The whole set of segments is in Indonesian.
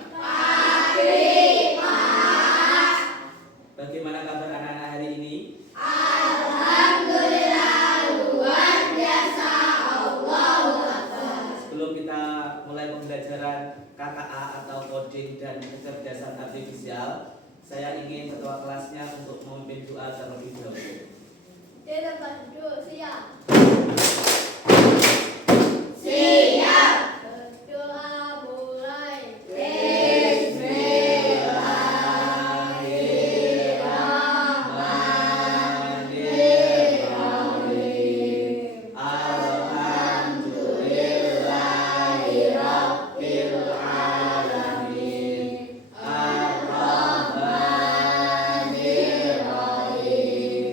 Pagi, Mas. Bagaimana kabar anak-anak hari ini? Alhamdulillah, luar biasa. Allahu Akbar. Sebelum kita mulai pembelajaran KKA atau coding dan kecerdasan artifisial, saya ingin ketua kelasnya untuk memimpin doa terlebih dahulu. Di tempat duduk, siap. Siap. Berdoa mulai. Bismillahirrahmanirrahim. Alhamdulillahirabbil alamin. Ar-Rahmanir Rahim.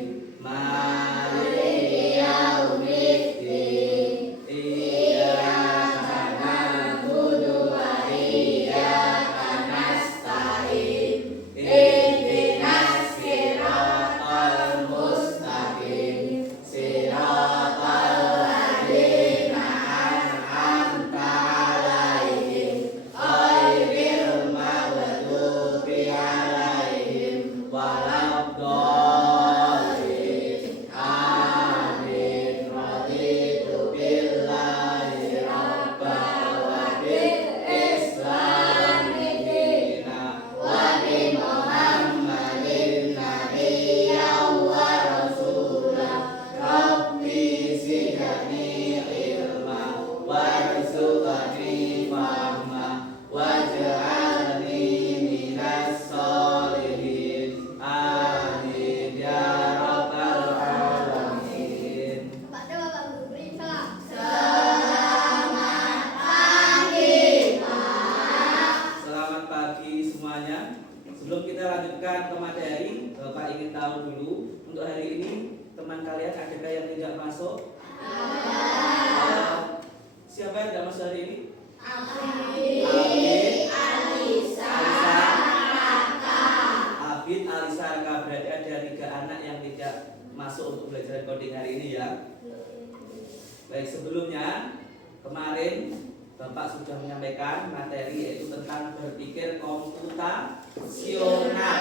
Maliki yaumiddin. Iyyaka na'budu wa iyyaka nasta'in. Ihdinas siratal mustaqim. Siratal ladzina an'amta 'alaihim ghairil maghdubi 'alaihim waladdallin. Amin. Raditu billahi rabban wa bil islami dinan wa bi Muhammadin nabiyyan wa rasulan. Rabbi zidni ilma warzuqni fahma waj'alni minas sholihin. Amin ya rabbal alamin. Kepada Bapak Guru beri salam. Selamat pagi, Pak. Selamat pagi semuanya. Sebelum kita lanjutkan ke materi, Bapak ingin tahu dulu untuk hari ini teman kalian adakah yang tidak masuk? Siapa yang tidak masuk hari ini? Abid, Alisa, Abid, Alisa, Raka. Berarti ada 3 anak yang tidak masuk untuk belajar coding hari ini ya. Baik, sebelumnya kemarin Bapak sudah menyampaikan materi yaitu tentang berpikir komputasional.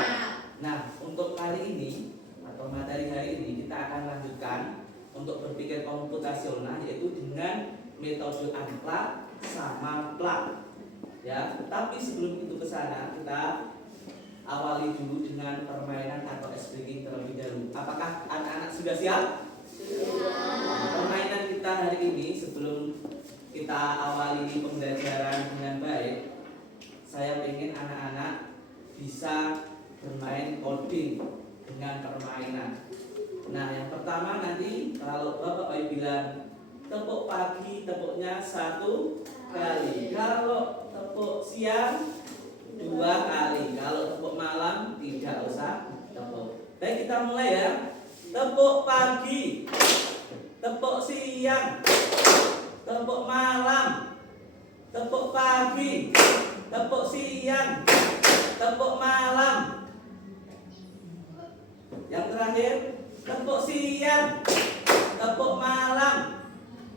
Nah, untuk kali ini atau materi hari ini kita akan lanjutkan untuk berpikir komputasional yaitu dengan metode unplug sama plug. Ya, tapi sebelum itu ke sana kita awali dulu dengan permainan atau ice breaking terlebih dahulu. Apakah anak-anak sudah siap? Permainan kita hari ini sebelum kita awali pembelajaran dengan baik, saya ingin anak-anak bisa bermain coding dengan permainan. Nah, yang pertama nanti kalau Bapak Bayi bilang tepuk pagi, tepuknya 1 kali. Kalau tepuk siang 2 kali. Kalau tepuk malam tidak usah tepuk. Baik, kita mulai ya. Tepuk pagi, tepuk siang, tepuk malam, tepuk pagi, tepuk siang, tepuk malam. Yang terakhir, tepuk siang, tepuk malam,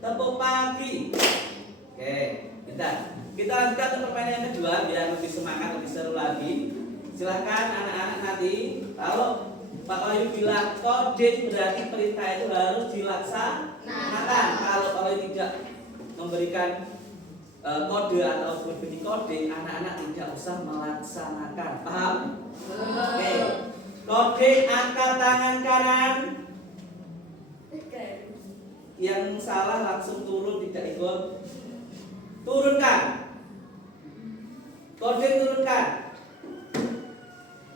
tepuk pagi. Oke, bentar. Kita lanjutkan ke permainan yang kedua biar lebih semangat, lebih seru lagi. Silahkan anak-anak nanti kalau Pak Wahyu bilang coding berarti perintah itu harus dilaksanakan. Kalau Pak Wahyu tidak memberikan kode atau berbunyi coding, anak-anak tidak usah melaksanakan. Paham? Oke. Coding, angkat tangan kanan. Yang salah langsung turun, tidak ikut. Turunkan. Coding turunkan.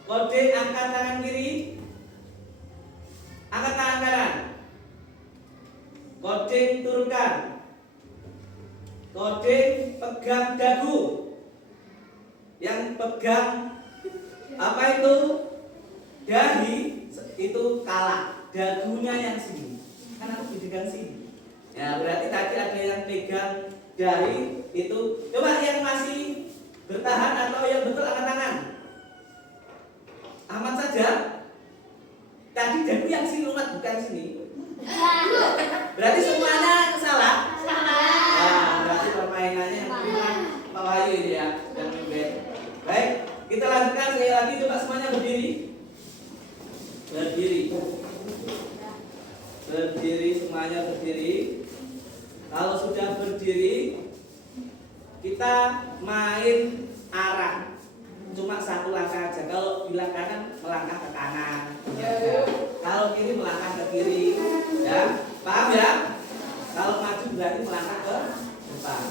Coding angkat tangan kiri. Angkat tangan kanan. Coding turunkan. Coding pegang dagu. Yang pegang apa itu? Dahi itu kalah. Dagunya yang sini. Kan aku dipegang sini. Ya, berarti tadi ada yang pegang dahi itu. Coba yang masih bertahan atau yang betul angkat tangan. Aman saja. Tadi dagu yang sini umat bukan sini. Berarti semuanya salah. Nah, berarti permainannya yang kurang Pak Wahyu ini ya, yang lebih. Kita lanjutkan sekali lagi, coba semuanya berdiri. Berdiri. Berdiri, semuanya berdiri. Kalau sudah berdiri, kita main arah. Cuma satu langkah aja. Kalau bilang kanan, melangkah ke kanan. Ya. Kalau kiri, melangkah ke kiri. Ya, paham ya? Kalau maju berarti melangkah ke depan.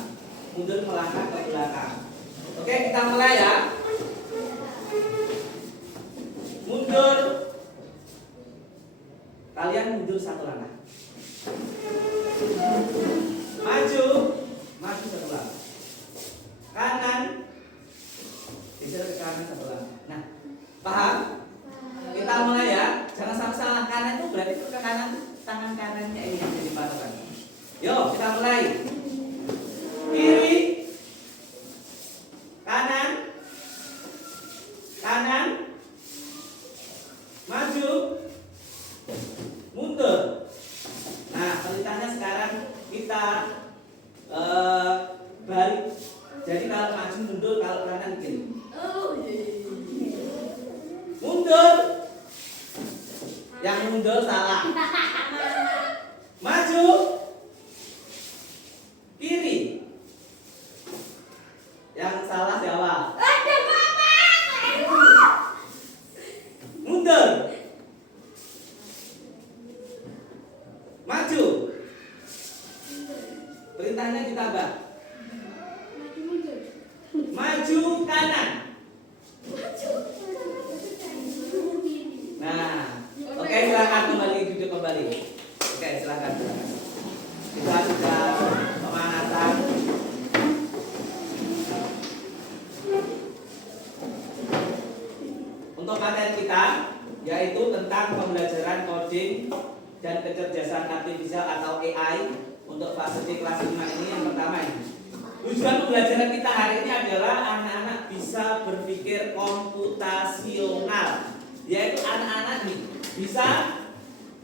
Mundur melangkah ke belakang. Oke, kita mulai ya. Mundur. Kalian mundur satu langkah. Maju. Maju satu langkah. Kanan. Geser ke kanan satu langkah. Nah, paham? Kita mulai ya. Jangan sampai salah. Kanan itu berarti ke kanan, tangan kanannya ini yang jadi patokan. Yuk, kita mulai. Kiri. Kanan. Kanan. Maju. Mundur. Nah, perintahnya sekarang kita balik. Jadi kalau maju mundur, kalau kanan kiri. Mundur. Yang mundur salah. Maju. Kiri. Yang salah siapa? Mundur. Maju. Perintahnya ditambah. Maju kanan. Nah, oke, silakan kembali duduk kembali. Oke, silakan. Kita sudah pemanasan. Untuk materi kita yaitu tentang pembelajaran coding dan kecerdasan artifisial atau AI untuk fase kelas 5 ini. Yang pertama ini, tujuan pembelajaran kita hari ini adalah anak-anak bisa berpikir komputasional, yaitu anak-anak nih bisa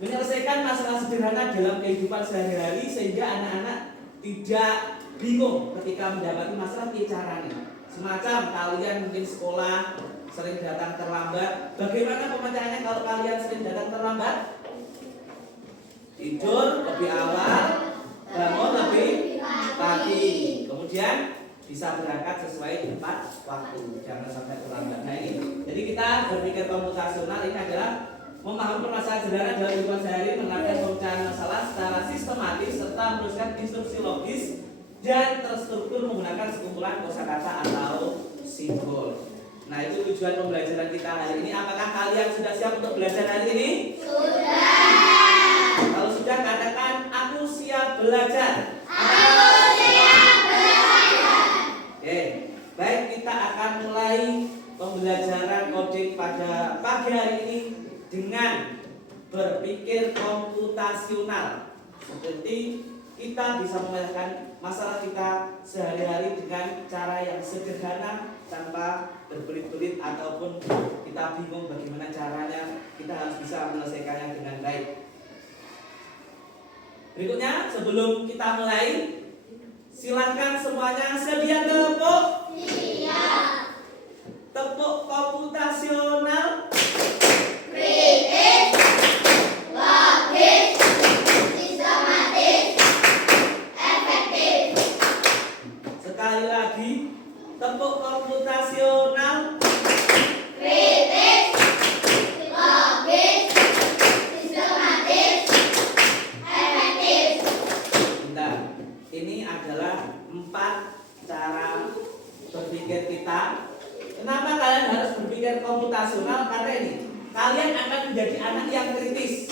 menyelesaikan masalah sederhana dalam kehidupan sehari-hari sehingga anak-anak tidak bingung ketika mendapati masalah caranya. Semacam kalian mungkin sekolah sering datang terlambat. Bagaimana pemecahannya kalau kalian sering datang terlambat? Tidur lebih awal, bangun lebih pagi. Kemudian bisa berangkat sesuai tepat waktu, jangan sampai terlambat. Nah ini, jadi kita berpikir komputasional ini adalah memahami permasalahan sederhana dalam kehidupan sehari, menerapkan pemecahan masalah secara sistematis serta meneruskan instruksi logis dan terstruktur menggunakan sekumpulan kosakata atau simbol. Nah itu tujuan pembelajaran kita hari ini. Apakah kalian sudah siap untuk belajar hari ini? Sudah. Kalau sudah, katakan aku siap belajar. Oke, baik, kita akan mulai pembelajaran coding pada pagi hari ini dengan berpikir komputasional. Seperti kita bisa memecahkan masalah kita sehari-hari dengan cara yang sederhana tanpa berbelit-belit ataupun kita bingung bagaimana caranya. Kita harus bisa menyelesaikannya dengan baik. Berikutnya, sebelum kita mulai, silakan semuanya sedia tepuk. Siap. Tepuk komputasional. Kritis, logis, sistematis, efektif. Sekali lagi, tepuk komputasional. Kritis, logis, sistematis, efektif. Bentar, ini adalah 4 cara berpikir kita. Kenapa kalian harus berpikir komputasional? Karena ini, kalian akan menjadi anak yang kritis.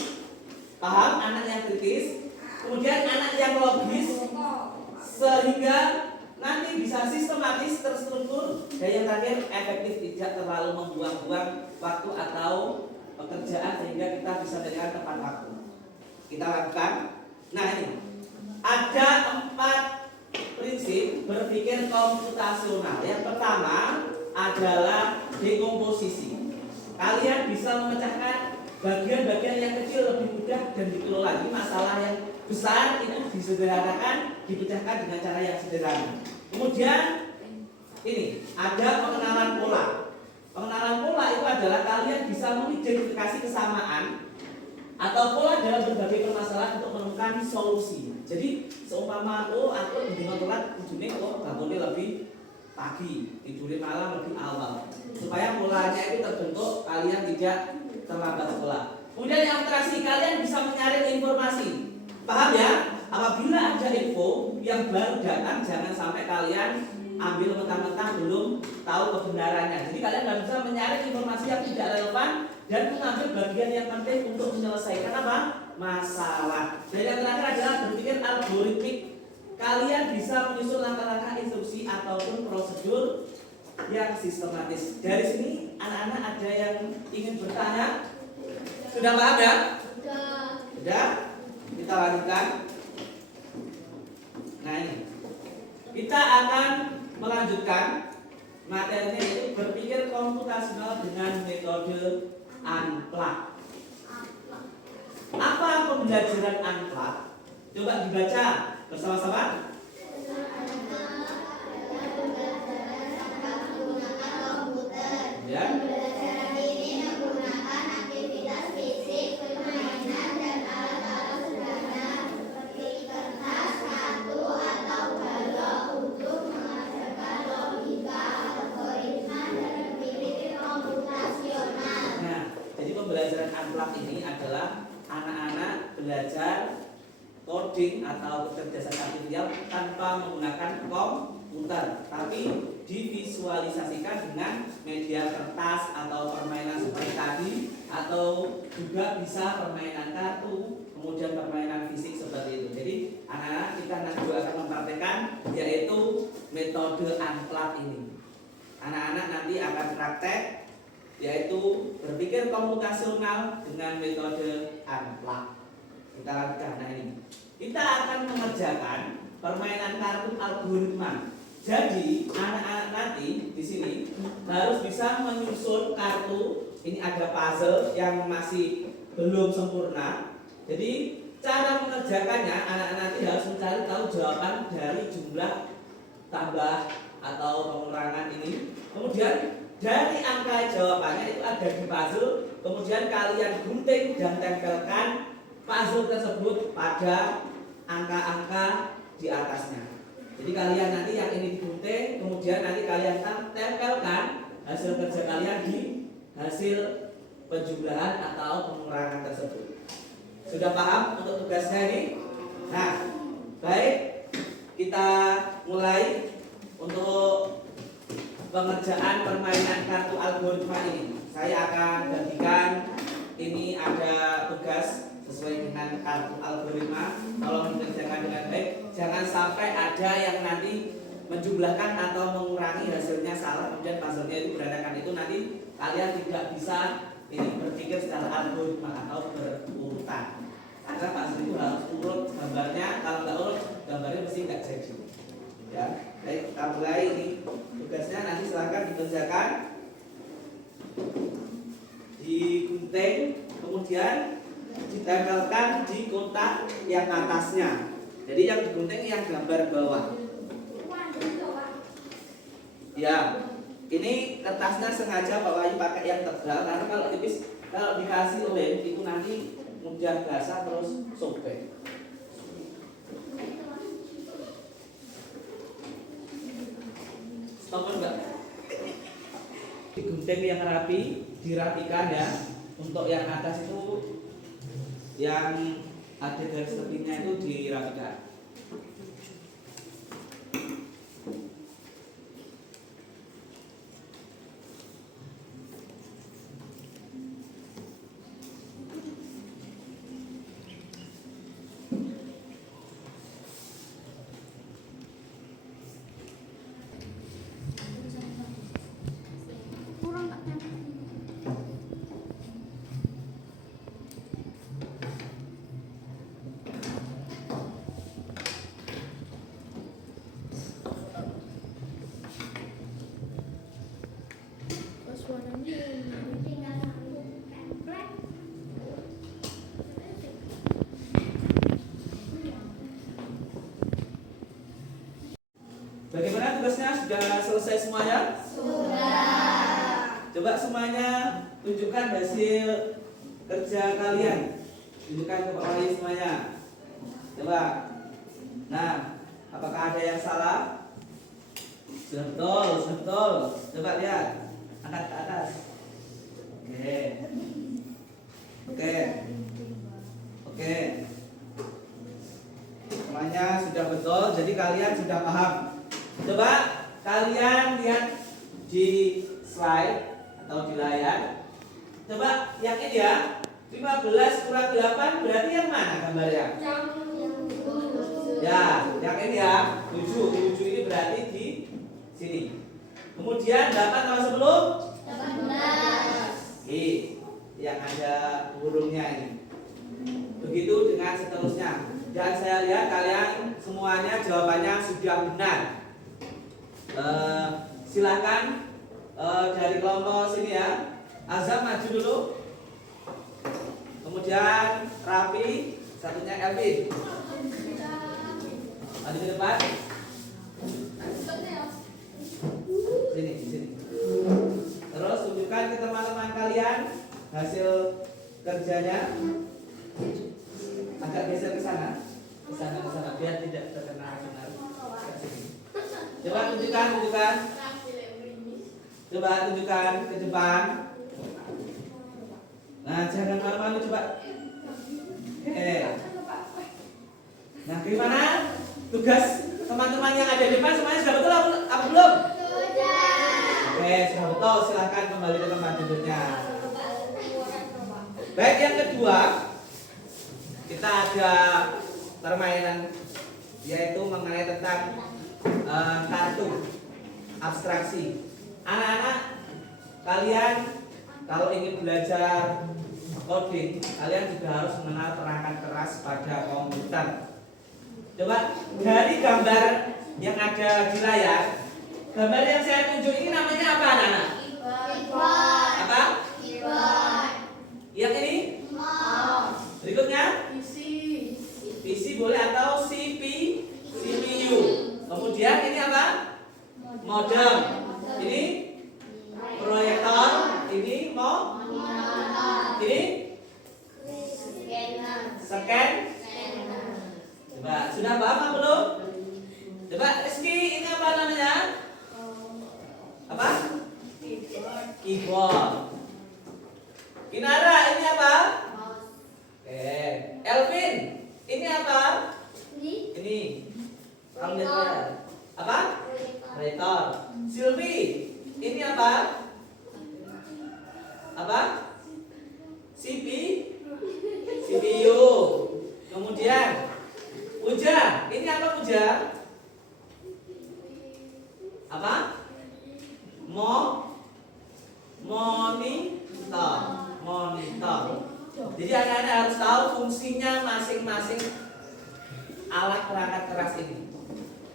Paham? Anak yang kritis. Kemudian anak yang logis, sehingga nanti bisa sistematis, terstruktur, dan yang terakhir efektif, tidak terlalu membuang-buang waktu atau pekerjaan sehingga kita bisa mengerjakan tepat waktu. Kita lakukan. Nah ini ada 4 prinsip berpikir komputasional. Yang pertama adalah dekomposisi. Kalian bisa memecahkan bagian-bagian yang kecil lebih mudah dan dikelola. Ini masalah yang besar itu disederhanakan, dipecahkan dengan cara yang sederhana. Kemudian ini ada pengenalan pola. adalah kalian bisa mengidentifikasi kesamaan atau pola dalam berbagai permasalahan untuk menemukan solusi. Jadi seumpama aku dino telat ujungnya bangunnya lebih pagi, tidurnya malam lebih awal, supaya polanya itu terbentuk, kalian tidak terlambat sekolah. Kemudian yang terakhir, kalian bisa menyaring informasi. Paham ya? Apabila ada info yang baru datang, jangan sampai kalian ambil mentang-mentang belum tahu kebenarannya. Jadi kalian harus bisa menyaring informasi yang tidak relevan dan mengambil bagian yang penting untuk menyelesaikan apa? Masalah. Dan yang terakhir adalah berpikir algoritmik. Kalian bisa menyusun langkah-langkah instruksi ataupun prosedur yang sistematis. Dari sini anak-anak ada yang ingin bertanya? Sudah paham ya? Sudah? Kita lanjutkan. Nah ini, kita akan melanjutkan materinya, itu berpikir komputasional dengan metode unplug. Apa pembelajaran unplug? Coba dibaca bersama-sama. Ya. Pembelajaran ini menggunakan aktivitas fisik, permainan, dan alat-alat sederhana seperti kertas, kartu, atau balok untuk mengajarkan logika, algoritma, dan berpikir komputasional. Nah, jadi pembelajaran unplug ini adalah anak-anak belajar coding atau kecerdasan artifisial tanpa menggunakan komputer, tapi divisualisasikan dengan media kertas atau permainan seperti tadi, atau juga bisa permainan kartu, kemudian permainan fisik seperti itu. Jadi anak-anak kita nanti juga akan mempraktekkan yaitu metode unplug ini. Anak-anak nanti akan praktek yaitu berpikir komputasional dengan metode unplug. Kita lanjutkan. Nah ini, kita akan mengerjakan permainan kartu algoritma. Jadi anak-anak nanti di sini harus bisa menyusun kartu. Ini ada puzzle yang masih belum sempurna. Jadi cara mengerjakannya, anak-anak nanti harus mencari tahu jawaban dari jumlah tambah atau pengurangan ini. Kemudian dari angka jawabannya itu ada di puzzle. Kemudian kalian gunting dan tempelkan puzzle tersebut pada angka-angka di atasnya. Jadi kalian nanti yang ini digunting, kemudian nanti kalian tempelkan hasil kerja kalian di hasil penjumlahan atau pengurangan tersebut. Sudah paham untuk tugasnya ini? Nah, baik, kita mulai untuk pengerjaan permainan kartu algoritma ini. Saya akan bagikan, ini ada tugas sesuai dengan kartu algoritma. Tolong dikerjakan dengan baik. Jangan sampai ada yang nanti menjumlahkan atau mengurangi hasilnya salah, kemudian puzzle-nya itu berantakan. Itu nanti kalian tidak bisa ini berpikir secara algoritma atau berurutan. Karena puzzle itu harus urut gambarnya. Kalau nggak urut, gambarnya mesti nggak jadi. Ya, baik, kita mulai ini. Tugasnya nanti silakan dikerjakan. Digunting, kemudian ditempelkan di kotak yang atasnya. Jadi yang digunting yang gambar bawah. Ya, ini kertasnya sengaja Pak Wahyu pakai yang tebal karena kalau tipis, kalau dikasih lem itu nanti mudah basah terus sobek. Stop enggak? Digunting yang rapi, dirapikan ya. Untuk yang atas itu yang ada garis tepinya itu dirapikan. Bagaimana tugasnya? Sudah selesai semuanya? Sudah. coba semuanya tunjukkan hasil kerja kalian. Tunjukkan ke Pak Wali semuanya. Coba. Nah, apakah ada yang salah? Betul, betul. Coba lihat. Angkat ke atas. Oke. Oke. Oke. Semuanya sudah betul, jadi kalian sudah paham. Coba kalian lihat di slide atau di layar. Coba yang ini ya. 15 kurang 8 berarti yang mana gambarnya? Ya, yang ini ya. 7 ini berarti di sini. Kemudian 8 tambah 10? 18. Yang ada hurufnya ini. Begitu dengan seterusnya. Dan saya lihat kalian semuanya jawabannya sudah benar. Silakan dari kelompok sini ya. Azam maju dulu. Kemudian Raffi, satunya Elvin. Maju ke depan. Sini, sini. Terus tunjukkan ke teman-teman kalian hasil kerjanya. Agak geser ke sana, biar tidak terkena sinar. Coba tunjukkan. Coba tunjukkan ke depan. Nah, jangan malu-malu coba. Nah, gimana? Tugas teman-teman yang ada di depan semuanya sudah betul apa belum? Oke, sudah betul. Silahkan kembali ke tempat duduknya. Baik, yang kedua, kita ada permainan yaitu mengenai tentang kartu abstraksi. Anak-anak, kalian kalau ingin belajar coding, kalian juga harus mengenal perangkat keras pada komputer. Coba dari gambar yang ada di layar, gambar yang saya tunjuk ini namanya apa, anak-anak? Apa? Yang ini? Berikutnya? PC boleh atau CPU. Kemudian ini apa? Modem. Ini proyektor. Ini ini scan. Coba sudah paham belum? Coba Rizky, ini apa namanya? Apa? Keyboard. Kinara, ini apa? Elvin, ini apa? Ini. Kamu lihat apa? Proyektor. Silvi, ini apa? Apa? CPU. Kemudian Puja, ini apa Puja? Apa? Monitor. Jadi anak-anak harus tahu fungsinya masing-masing alat perangkat keras ini.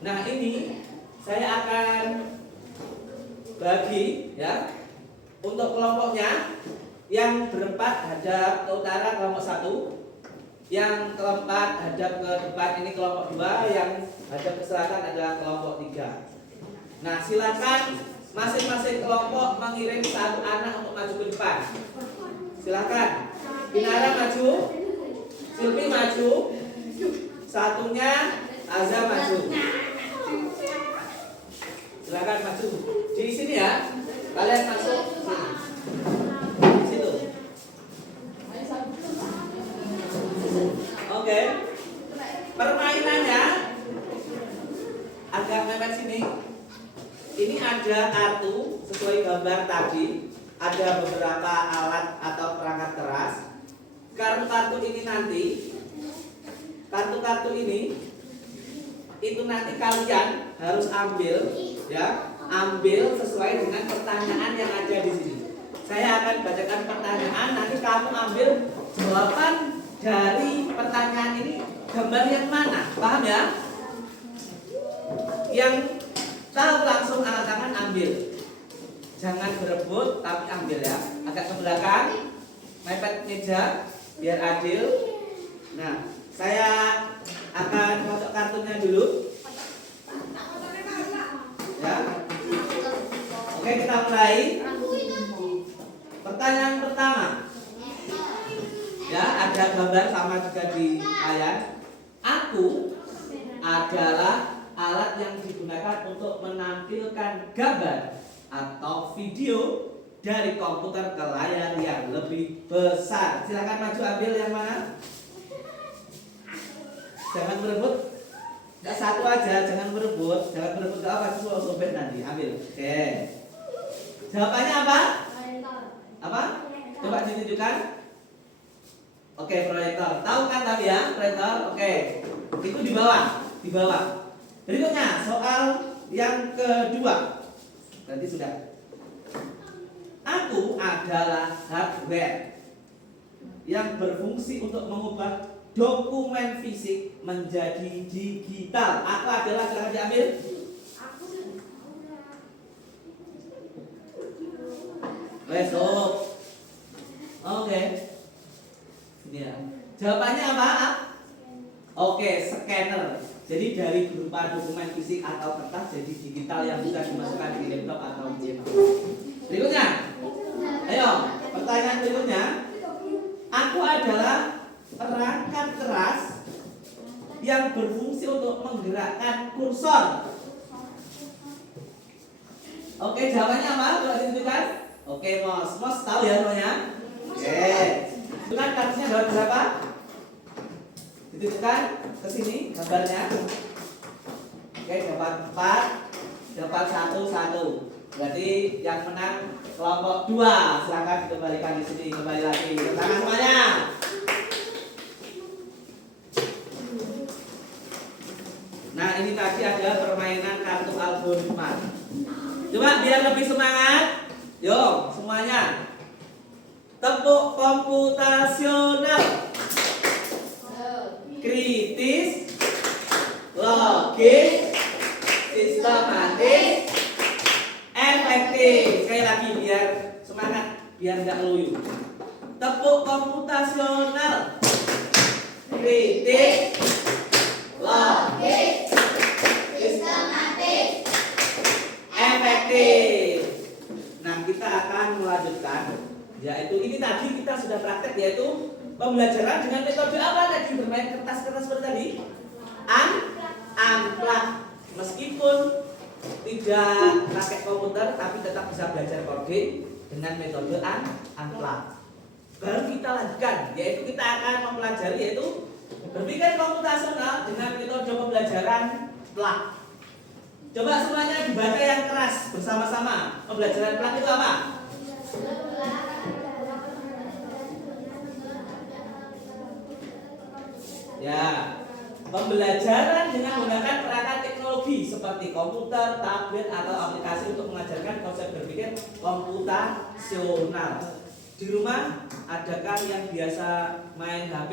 Nah, ini saya akan bagi ya untuk kelompoknya. Yang berempat hadap ke utara kelompok 1, yang keempat hadap ke depan ini kelompok 2, yang hadap ke selatan adalah kelompok 3. Nah, silakan masing-masing kelompok mengirim satu anak untuk maju ke depan. Silakan. Kinara maju, Silvi maju, satunya Azam maju. Silakan maju. Di sini ya. Kalian masuk sini. Oke. Permainannya agak mepet sini. Ini ada kartu sesuai gambar tadi. Ada beberapa alat atau perangkat keras. Kartu-kartu ini nanti, kartu-kartu ini itu nanti kalian harus ambil, ya, ambil sesuai dengan pertanyaan yang ada di sini. Saya akan bacakan pertanyaan, nanti kamu ambil jawaban dari pertanyaan ini, gambar yang mana, paham ya? Yang tahu langsung angkat tangan ambil. Jangan berebut, tapi ambil ya. Agak ke belakang, mepet meja, biar adil. Nah, saya akan masuk kartunya dulu. Ya. Oke, kita mulai. Pertanyaan pertama. Ya, ada gambar sama juga di layar. Aku adalah alat yang digunakan untuk menampilkan gambar atau video dari komputer ke layar yang lebih besar. Silakan maju ambil yang mana. Jangan berebut. Enggak satu aja, jangan berebut. Jangan berebut ke apa semua sobek nanti. Ambil. Oke. Jawabannya apa? Apa? Coba ditunjukkan. Oke, proyektor. Tahu kan tadi ya, proyektor? Oke. Itu di bawah, di bawah. Berikutnya soal yang kedua. Berarti sudah. Aku adalah hardware yang berfungsi untuk mengubah dokumen fisik menjadi digital. Aku adalah, silakan diambil. Besok. Oke. Ini ya. Jawabannya apa? Oke, scanner. Jadi dari berupa dokumen fisik atau kertas jadi digital yang bisa dimasukkan di laptop atau di handphone. Berikutnya. Ayo, pertanyaan berikutnya. Aku adalah perangkat keras yang berfungsi untuk menggerakkan kursor. Oke, jawabannya apa? Coba ditunjukkan. Oke, Mos tahu ya semuanya? Oke. Tunjukkan kartunya dapat berapa? Ditunjukkan ke sini gambarnya. Oke, dapat 4, dapat 1. Berarti yang menang kelompok 2. Silakan dikembalikan di sini, kembali lagi. Tangan semuanya. Nah, ini tadi ada permainan kartu algoritma. Coba biar lebih semangat. Yuk, semuanya. Tepuk komputasional. Kritis, logis, sistematis, efektif. Sekali lagi biar semangat, biar nggak loyo. Tepuk komputasional. Kritis, logis, sistematis, efektif. Nah, kita akan melanjutkan, yaitu ini tadi kita sudah praktek, yaitu pembelajaran dengan metode apa tadi? Bermain kertas-kertas seperti tadi. Unplug. Meskipun tidak pakai komputer, tapi tetap bisa belajar coding dengan metode unplug. Baru kita lanjutkan, yaitu kita akan mempelajari yaitu berpikir komputasional dengan metode pembelajaran plug. Coba semuanya dibaca yang keras bersama-sama. Pembelajaran plug itu apa? Ya, pembelajaran dengan menggunakan perangkat teknologi seperti komputer, tablet, atau aplikasi untuk mengajarkan konsep berpikir komputasional. Di rumah, adakah yang biasa main HP?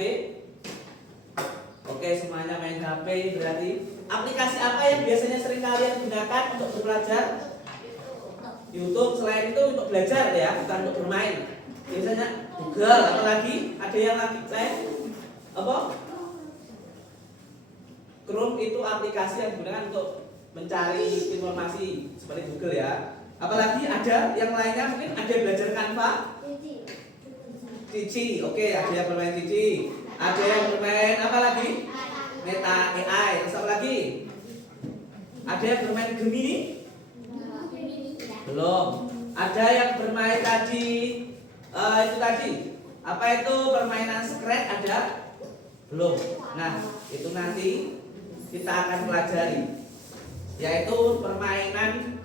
Oke, semuanya main HP. Berarti aplikasi apa yang biasanya sering kalian gunakan untuk belajar? YouTube. Selain itu untuk belajar ya, bukan untuk bermain. Biasanya Google, apalagi ada yang lagi lain apa? Chrome itu aplikasi yang digunakan untuk mencari informasi seperti Google ya. Apalagi ada yang lainnya, mungkin ada yang belajar Canva. Cici, oke, ada yang bermain Cici. Ada yang bermain apa lagi? Meta AI. Terus apa lagi? Ada yang bermain Gemini? Belum. Ada yang bermain tadi itu tadi. Apa itu permainan Scratch ada? Belum. Nah, itu nanti kita akan pelajari, yaitu permainan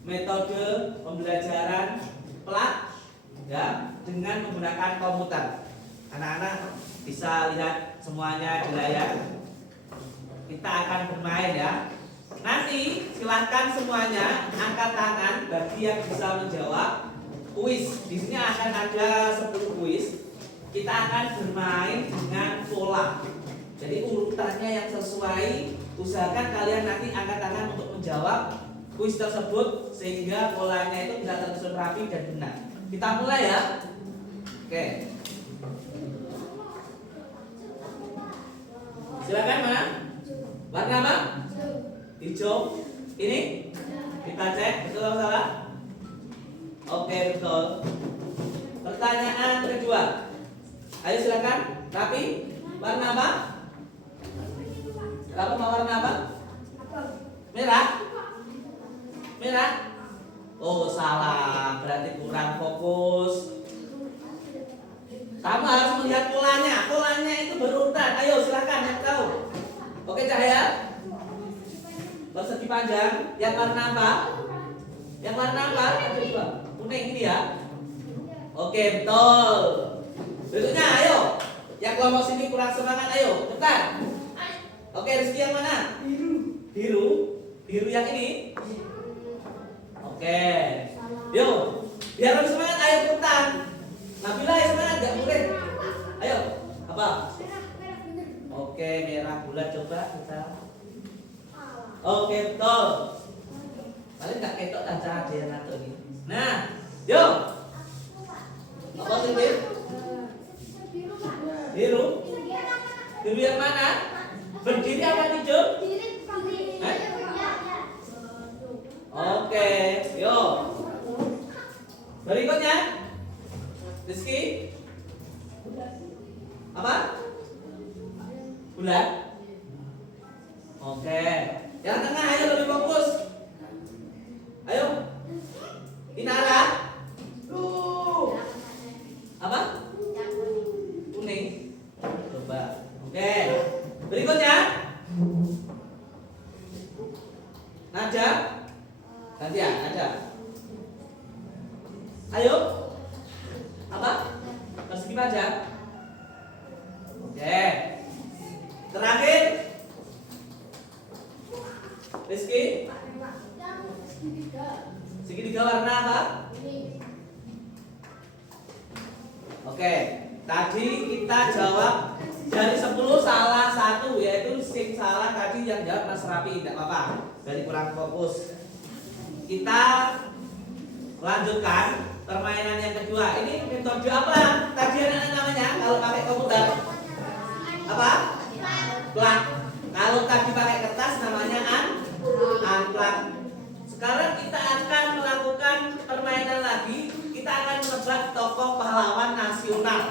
metode pembelajaran plug ya, dengan menggunakan komputer. Anak-anak bisa lihat semuanya di layar. Kita akan bermain ya. Nanti silahkan semuanya angkat tangan bagi yang bisa menjawab kuis. Di sini akan ada 10 kuis. Kita akan bermain dengan pola. Jadi urutannya yang sesuai. Usahakan kalian nanti angkat tangan untuk menjawab kuis tersebut sehingga polanya itu bisa tersusun rapi dan benar. Kita mulai ya. Oke. Silakan mana? Warna apa? Hijau. Ini kita cek betul atau salah? Oke, betul. Pertanyaan kedua. Ayo silakan. Rapi. Warna apa? Kamu mau warna apa? Merah? Merah? Oh, salah. Berarti kurang fokus. Kamu harus melihat polanya. Polanya itu berurutan. Ayo silakan yang tahu. Oke, Cahaya. Persegi panjang. Yang warna apa? Yang warna apa? Ada dua. Kuning ini ya. Oke, betul. Berikutnya, ayo. Yang kelompok sini kurang semangat, ayo, cepat. Oke, Rizky yang mana? Biru. Biru yang ini. Oke. Yuk, biar lebih semangat, ayo cepetan. Nabila ayo semangat, gak boleh. Ayo, apa? Oke, merah bulat coba kita. Oke, betul. Paling gak ketok aja dia nato ini. Nah, yuk. Apa sih, Bir? Biru. Biru yang mana? Berdiri apa hijau? Oke, yuk. Berikutnya, Rizky. Apa? Bulat. Oke. Yang tengah ayo lebih fokus. Ayo. Inara. Apa? Kuning. Coba. Oke. Berikutnya. Naja. Ganti ya, Naja. Ayo. Apa? Persegi panjang. Oke. Terakhir. Rizky. Segitiga warna apa? Oke. Tadi kita jawab dari 10 salah satu, yaitu sing salah tadi yang jawab Mas Rapi, tidak apa-apa. Dari kurang fokus. Kita lanjutkan permainan yang kedua. Ini metode apa? Tadi anak namanya kalau pakai komputer apa? Plak. Kalau tadi pakai kertas namanya unplug. Sekarang kita akan melakukan permainan lagi. Kita akan menebak tokoh pahlawan nasional.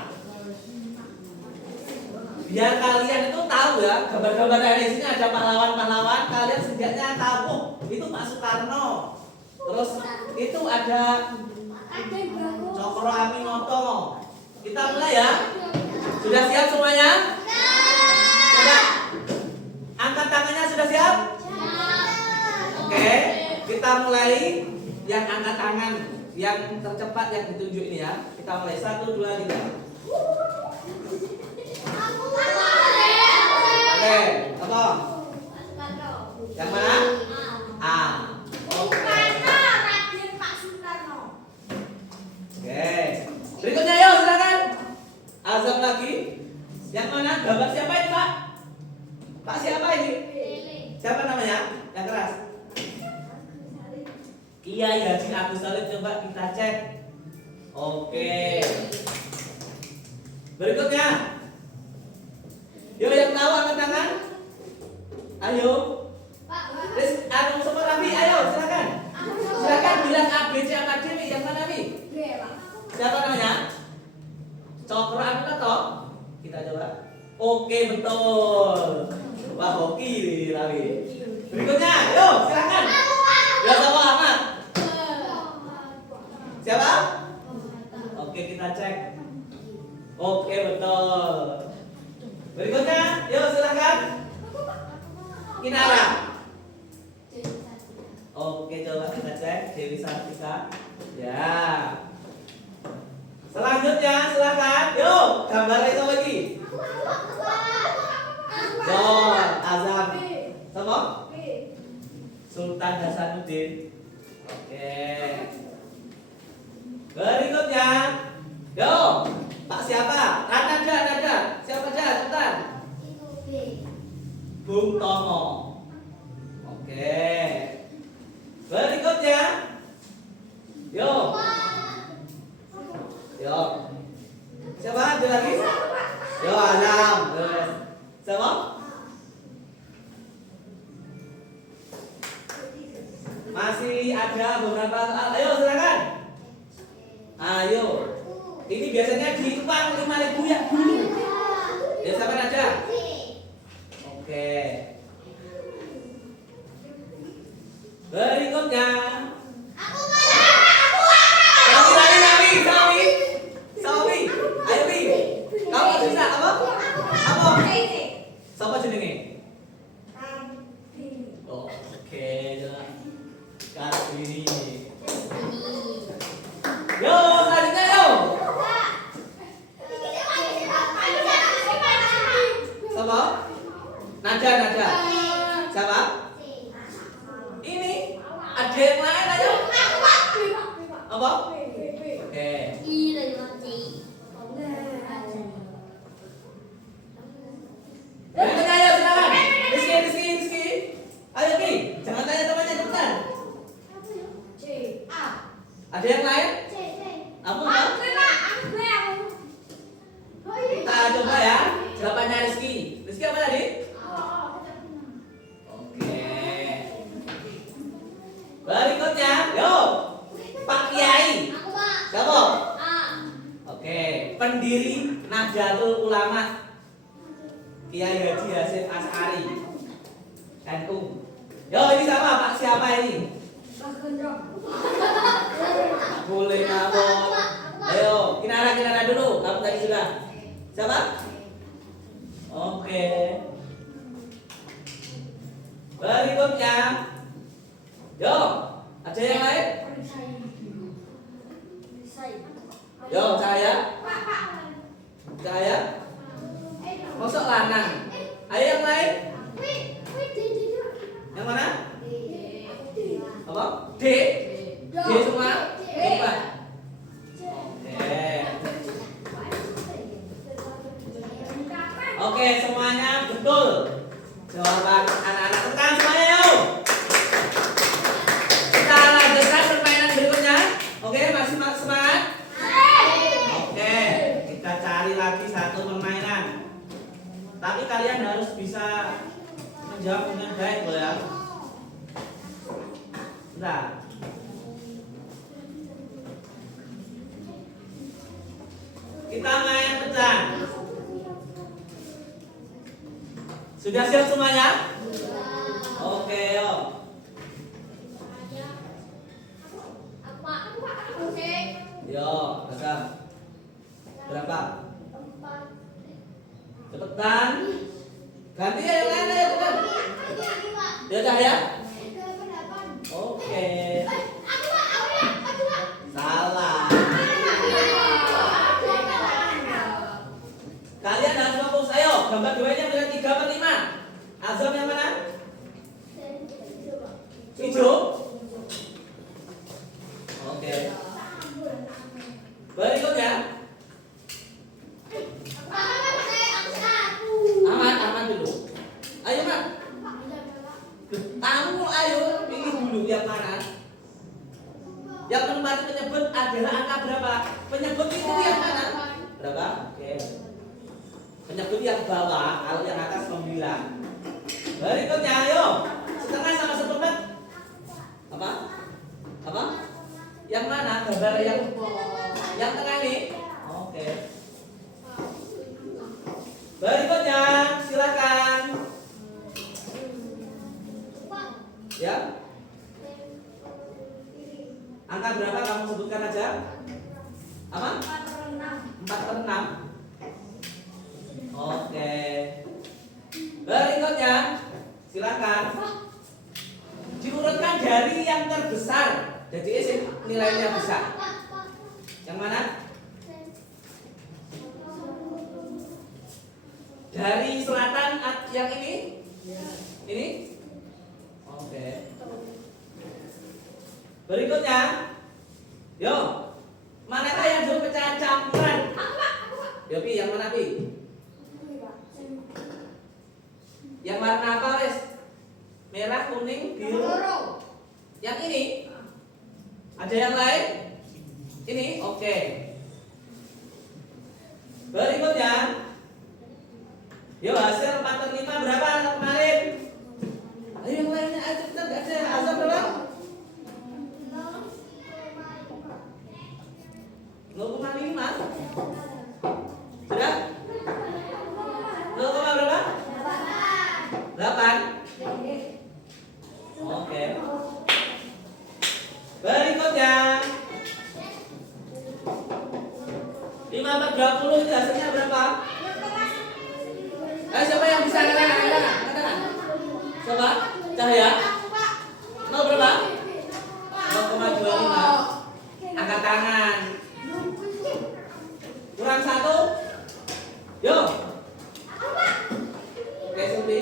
Biar kalian itu tahu ya, gambar-gambar dari sini ada pahlawan-pahlawan. Kalian setidaknya tahu itu Pak Soekarno. Terus itu ada Cokro Aminoto. Kita mulai ya. Sudah siap semuanya? Coba angkat tangannya, sudah siap? Oke, kita mulai yang angkat tangan yang tercepat yang ditunjuk ini ya. Kita mulai 1, 2, 3. Oke, apa? Yang mana? A. Oke. Oke. Berikutnya yuk silakan. Azam lagi. Yang mana? Gambar siapa ini, Pak? Pak siapa ini? Siapa namanya? Yang keras. Kiai Haji Agus Salim, coba kita cek. Oke. Berikutnya. Yuk yang tahu angkat tangan. Ayo. Semua Rafi, ayo silakan. Silakan bilang ABC Akademi yang mana nih? Siapa namanya? Cokro Aminoto. Kita coba. Oke, betul. Wah, hoki Rafi. Berikutnya, yuk silakan. Ya sama Ahmad. Siapa? Oke, kita cek. Oke, betul. Berikutnya, yuk silakan. Inara. Oke, coba kita cek Dewi Sartika. Ya. Selanjutnya silakan. Yuk, gambar itu lagi. Zon, Azam. Sama? Sultan Hasanuddin. Oke. Berikutnya. Yuk, Pak siapa? Nada. Siapa aja, Sultan? Bung Tomo. Oke. Berikutnya. Yuk. Siapa? Ada lagi? Yo, Azam. Siapa? Masih ada beberapa. Ayo silakan. Ayo. Ini biasanya di uang 5.000 ya dulu. Ya siapa aja? Oke. Berikutnya. Sawi. Ayo Wi. Kamu bisa apa? Apa? Siapa jenenge? Oh, oke. Kartini. Yo, selanjutnya yo. Siapa? Naja. Siapa? Ini. Ada yang lain ayo. Apa? Oke. Berikutnya ayo silakan. Rizky. Ayo Ki, jangan tanya temannya cepetan. Ada yang lain? Apa? Kita coba ya. Jawabannya Rizky. Rizky apa tadi? Oke. Berikutnya, yo. Pak Kiai. Siapa? Oke, pendiri Nahdlatul Ulama. Kiai Haji Hasyim Asy'ari. NU. Yo, ini siapa? Pak siapa ini? Boleh ngawur. Ayo, kinara dulu. Kamu tadi sudah. Siapa? Oke. Berikutnya. Yo, ada yang lain? Yo, Cahaya. Masuk lanang. Ayo yang lain. Yang mana? Apa? D semua? Coba. Oke, semuanya betul. Jawaban anak-anak tentang semuanya yuk. Kita lanjutkan permainan berikutnya. Oke, masih semangat? Oke, kita cari lagi satu permainan. Tapi kalian harus bisa menjawab dengan baik loh ya. Bentar. Kita main pecahan. Sudah siap semuanya? Oke, yuk. Yo, dasar. Berapa? Cepetan. Ganti ya yang lain ayo cepetan. Ya Cahaya? Oke. Salah. Kalian harus fokus. Ayo, gambar duanya dengan 3/5. Azam yang mana? Hijau. Oke. Berikutnya. Aman dulu. Ayo Mat. Kamu ayo pilih dulu yang mana? Yang menempati penyebut adalah angka berapa? Penyebut itu yang mana? Berapa? Oke. Penyebut yang bawah, kalau yang atas 9. Berikutnya ayo. Setengah sama seperempat. Apa? Yang mana? Gambar yang tengah ini? Oke. Berikutnya, silakan. Ya. Angka berapa kamu sebutkan aja? Apa? 4/6. Oke. Berikutnya, silakan. Diurutkan dari yang terbesar. Jadi nilainya besar. Yang mana? Dari selatan yang ini? Ini? Oke. Berikutnya, yo, manakah yang jauh pecahan campuran? Yo Pi, yang mana Pi? Yang warna apa wes? Merah, kuning, biru. Yang ini? Ada yang lain? Ini? Oke. Berikutnya, yo hasil 4/5 berapa kemarin? Ayo yang lainnya aja kita nggak ada azab berapa? 0,5. Sudah? 0, berapa? 8. Oke. Berikutnya 5/20 itu hasilnya berapa? Siapa yang bisa katakan? Coba, Cahaya. 0 berapa? 0,25. Angkat tangan. Kurang 1. Yo. Oke, Supi.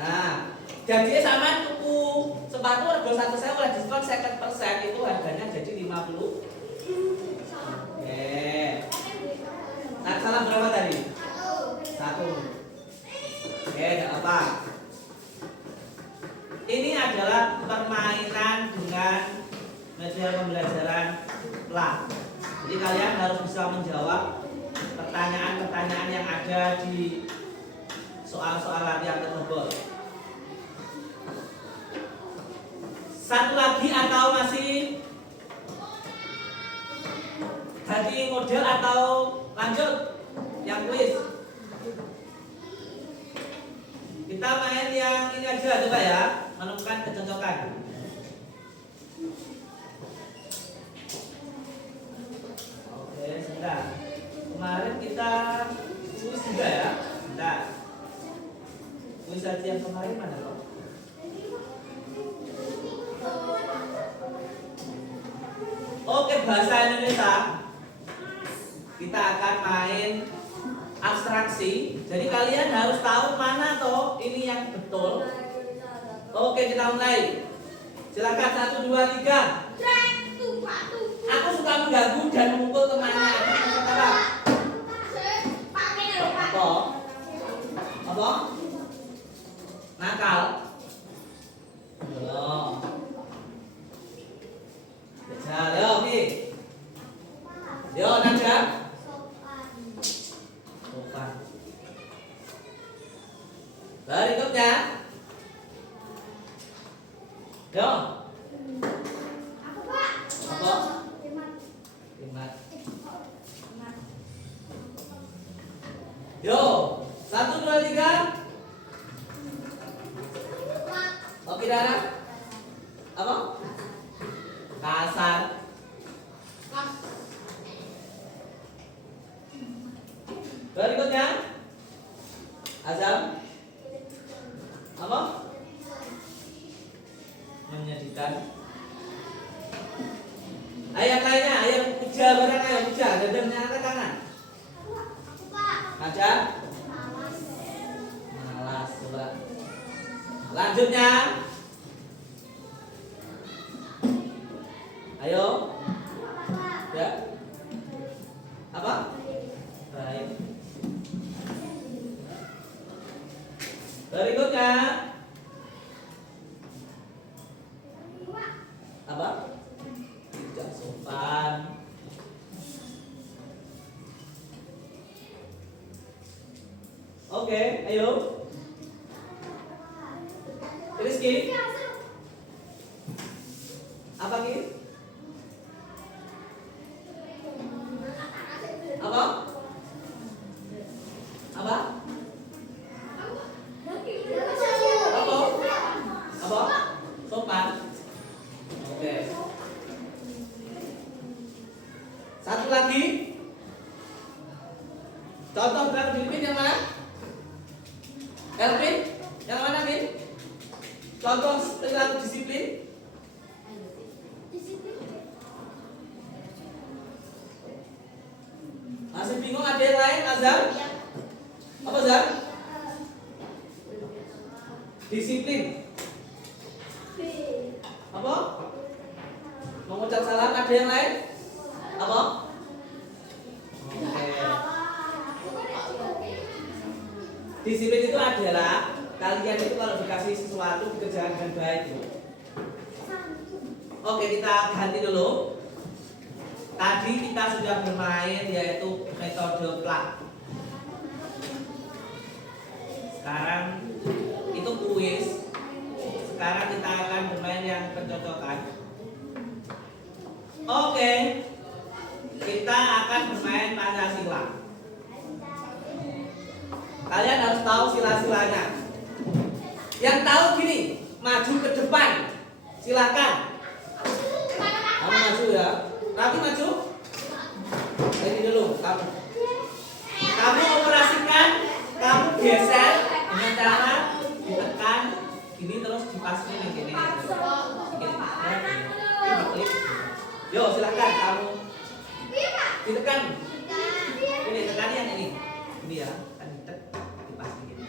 Nah, jadi sama tuku sepatu harga 1.000 oleh diskon 50% itu harganya jadi 50. Oke. Nah, salah berapa tadi? 1. Oke, enggak apa. Ini adalah permainan dengan media pembelajaran PLA. Jadi kalian harus bisa menjawab pertanyaan-pertanyaan yang ada di soal-soal latihan tersebut. Satu lagi atau masih ganti model atau lanjut yang kuis? Kita main yang ini aja coba ya, menemukan kecocokan. Oke, sebentar. Kemarin kita kuis juga ya. Sebentar. Kuis aja yang kemarin mana loh? Oke, bahasa Indonesia. Kita akan main abstraksi. Jadi kalian harus tahu mana toh ini yang betul. Oke, kita mulai. Silakan 1, 2, 3. Aku suka mengganggu dan memukul temannya. Apa? Apa? Nakal. Belum. Yo, Pi. Yo, Nadia. Sopan. Berikutnya. Yo. Apa? Hemat. Yo, 1, 2, 3. Oke, Dara. Apa? Kasar. Berikutnya Azam. Apa? Menyedihkan. Ayat lainnya, ayat puja barang ayat puja. Dadamnya angkat tangan. Baca. Malas. Coba. Lanjutnya. Ayo. Ya. Apa? Baik. Berikutnya. Apa? Tidak sopan. Oke, ayo. Rizky. Apa Ki? Apa? Apa? Apa? Apa? Sopan. Oke. Satu lagi. Contoh berapa disiplin yang mana? Elvin? Yang mana, Vin? Contoh perilaku disiplin. Masih bingung ada yang lain, Azhar? Apa, Azhar? Disiplin. Apa? Mengucap salam, ada yang lain? Apa? Oke. Disiplin itu adalah kalian itu kalau dikasih sesuatu dikerjakan dengan baik. Oke, kita ganti dulu. Tadi kita sudah bermain yaitu metode PLA. Sekarang itu kuis. Sekarang kita akan bermain yang pencocokan. Oke. Kalian harus tahu sila-silanya. Yang tahu gini, maju ke depan. Silakan. Kamu maju ya. Rafi maju. Ini dulu kamu. Kamu operasikan, kamu geser dengan cara ditekan gini terus dipasang gini. Yo silakan kamu. Ditekan. Ini tekan yang ini. Ini ya, kan dipasang gini.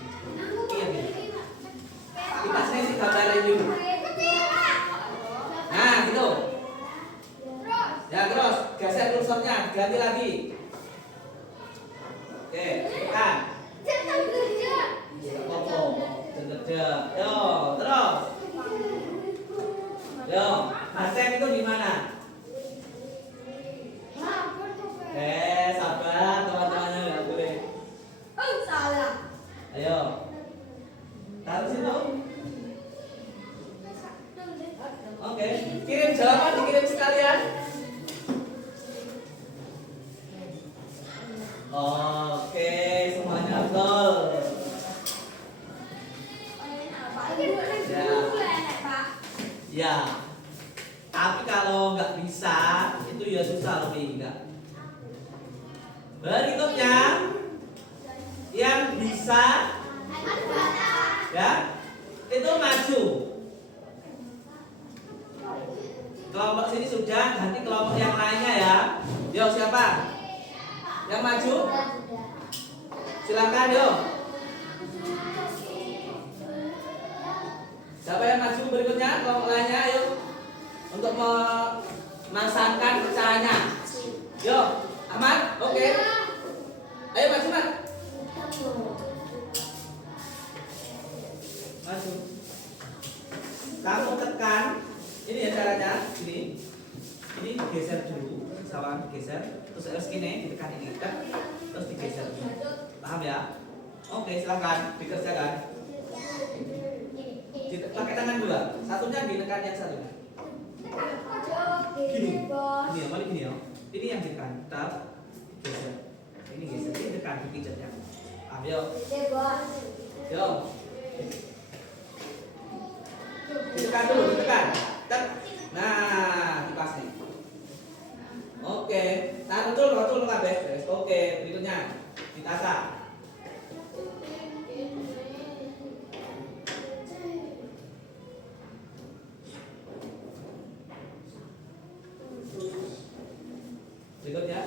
Iya gini. Dipasang si gambarnya dulu. Nah, gitu. Ya terus geser kursornya, ganti lagi. Oke, tekan. Yo, terus. Yo, Asep itu di mana? Sabar, teman-temannya nggak boleh. Salah. Ayo, taruh situ. Oke, kirim jawaban, dikirim sekalian. Oke, semuanya betul. Ya, tapi kalau nggak bisa itu ya susah lebih enggak. Berikutnya yang bisa ya itu maju. Kelompok sini sudah, ganti kelompok yang lainnya ya. Yo siapa? Yang maju? Silakan yo. Siapa yang maju berikutnya? Kelompok lainnya ayo. Untuk memasangkan pecahannya. Yo, Ahmad, oke. Ayo maju, Mat. Maju. Kamu tekan. Ini ya caranya. Ini geser dulu. Sawan geser. Terus gini ditekan ini. Terus digeser. Paham ya? Oke, silakan dikerjakan. Pakai tangan dua. Satunya ditekan yang satunya. Gini. Ini ya, balik gini ya. Ini yang ditekan. Tetap geser. Ini geser. Ini tekan pijatnya. Paham ya? Yo. Ditekan dulu, ditekan. Nah, dipas nih. Oke. Nah, betul kabeh. Oke, berikutnya ditata. Berikutnya.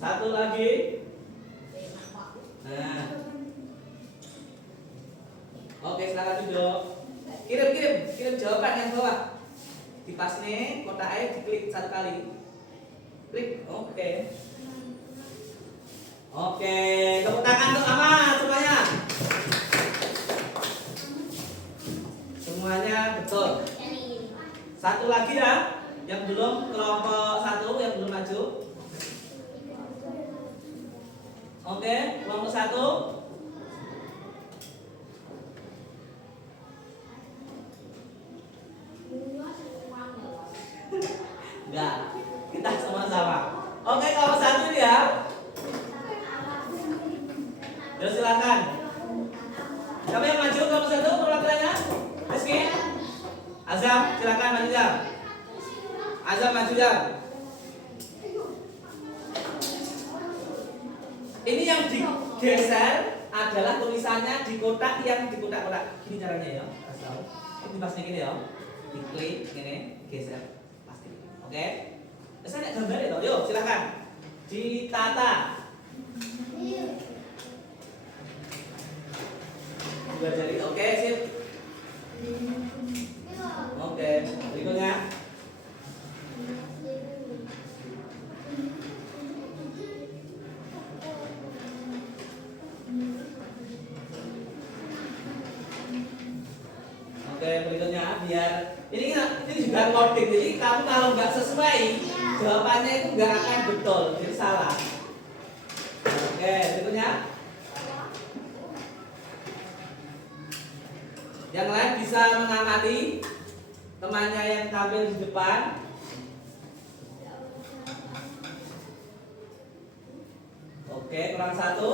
Satu lagi. Nah. Oke, silakan duduk. Kirim jawaban yang bawah. Dipas nih, kotak air diklik satu kali. Klik. Oke. Oke, tepuk tangan untuk Ahmad semuanya. Semuanya betul. Satu lagi ya, yang belum kelompok satu yang belum maju. Oke, kelompok satu. Enggak, kita sama-sama. Oke, kelompok satu ya. Ya silakan. Siapa yang maju kelompok satu perwakilannya? Rizky, Azam, silakan maju Jam. Azam maju Jam. Ini yang digeser adalah tulisannya di kotak yang di kotak-kotak. Gini caranya ya, kasih tahu. Ini pasnya gini ya, diklik gini, geser, pasti. Oke? Saya lihat gambar itu. Yuk, silakan ditata. Dua jari, oke, sip. Oke, berikutnya. Oke, berikutnya biar ini juga coding. Jadi kamu kalau nggak sesuai jawabannya itu nggak akan betul, jadi salah. Oke, berikutnya. Yang lain bisa mengamati. temannya yang tampil di depan. Oke, kurang satu.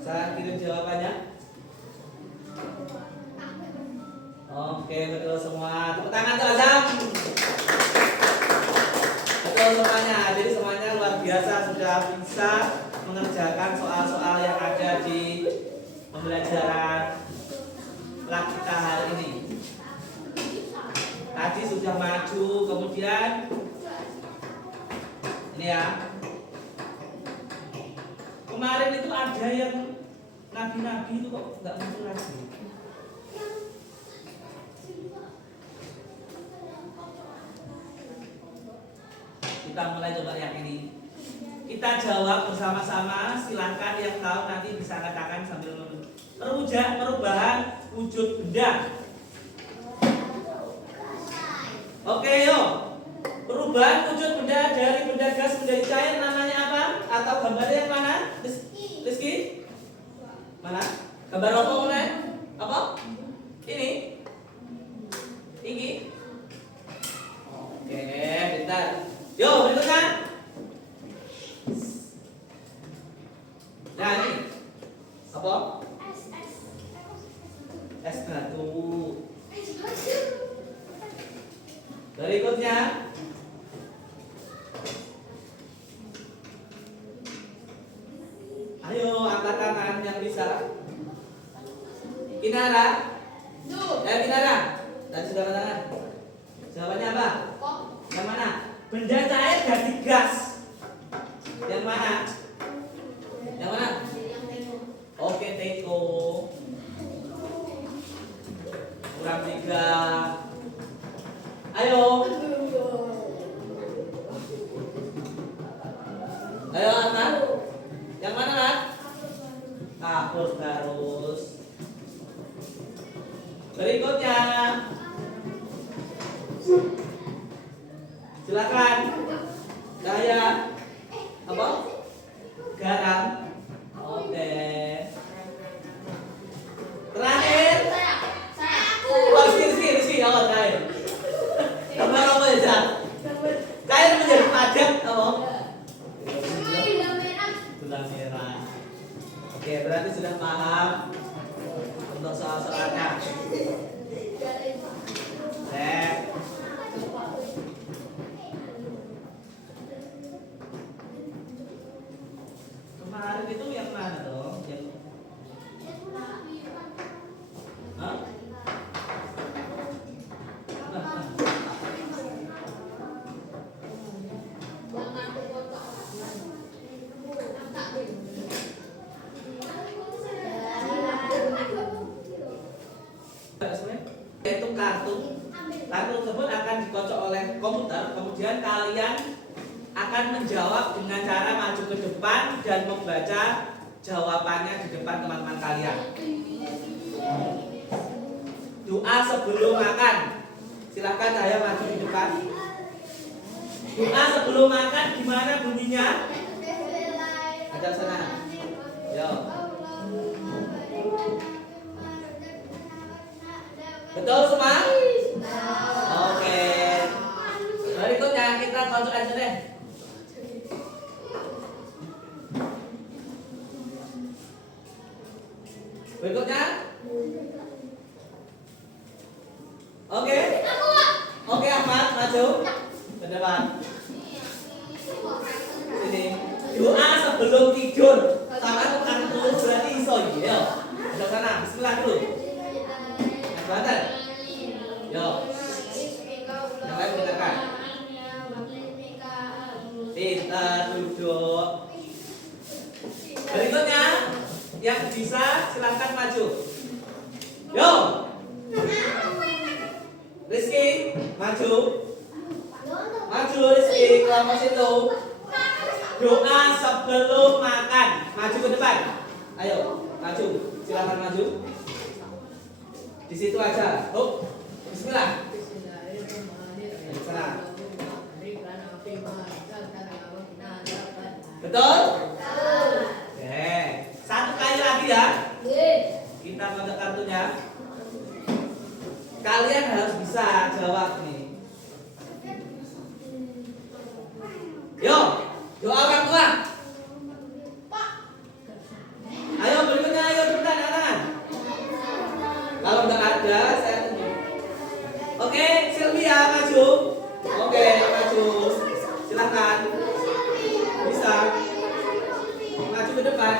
Saya kirim jawabannya. Oke, betul semua. Tepuk tangan tuh Azam. Betul semuanya. Jadi semuanya luar biasa sudah bisa mengerjakan soal-soal yang ada di pembelajaran lab kita hari ini. Tadi sudah maju, kemudian ini ya. Kemarin itu ada yang nabi-nabi itu kok nggak muncul lagi. Kita mulai coba yang ini. Kita jawab bersama-sama. Silahkan yang tahu nanti bisa katakan sambil perubahan wujud benda. Oke, yuk. Perubahan wujud benda dari benda gas menjadi cair namanya apa? Atau gambarnya yang mana? Rizky? Mana? Gambar apa mulai? Apa? Ini? Tinggi? Oke, bentar. Yuk, berikutnya. Nah, ini apa? Es batu. Berikutnya. Ayo, angkat tangan yang bisa. Kinara. Kinara. Tadi sudah katakan. Jawabannya apa? Yang mana? Benda cair jadi gas. Yang mana? Yang mana? Oke, teko. Kurang 3. Ayo. Ayo, anak. Yang mana, Nak? Kapur harus. Berikutnya. Silakan. Saya apa? Garam. Oke. Terakhir. Oh, Rizky. Oh, terakhir. Gambar apa ya? Cair menjadi padat. Oh. Gula merah. Oke, berarti sudah paham untuk soal-soalnya. Kemarin itu yang mana dong? Yang Hah? Itu kartu tersebut akan dikocok oleh komputer, kemudian kalian akan menjawab dengan cara maju ke depan dan membaca jawabannya di depan teman-teman kalian. Doa sebelum makan. Silakan saya maju di depan. Doa sebelum makan gimana bunyinya? Ajak sana. Yo. Betul semua? Oke. Berikutnya kita kocok aja deh. Berikutnya. Oke. Oke, Ahmad, maju ke depan. Sini. Doa sebelum tidur. Tangan bukan tulus berarti iso ya. Ke sana. Bismillah dulu. Banten. Yo. Yang lain mendengarkan. Kita duduk. Berikutnya yang bisa silakan maju. Yo. Rizky, maju. Maju Rizky, kelompok situ. Doa sebelum makan. Maju ke depan. Ayo, maju. Silakan maju. Di situ aja. Oh, bismillah. Bismillah. Betul? Oke. Satu kali lagi ya. Kita Doa orang tua. Ayo berikutnya, ayo cepetan anak. Kalau nggak ada, saya tunggu. Oke, Sylvia maju. Oke, maju. Silakan. Bisa. Maju ke depan.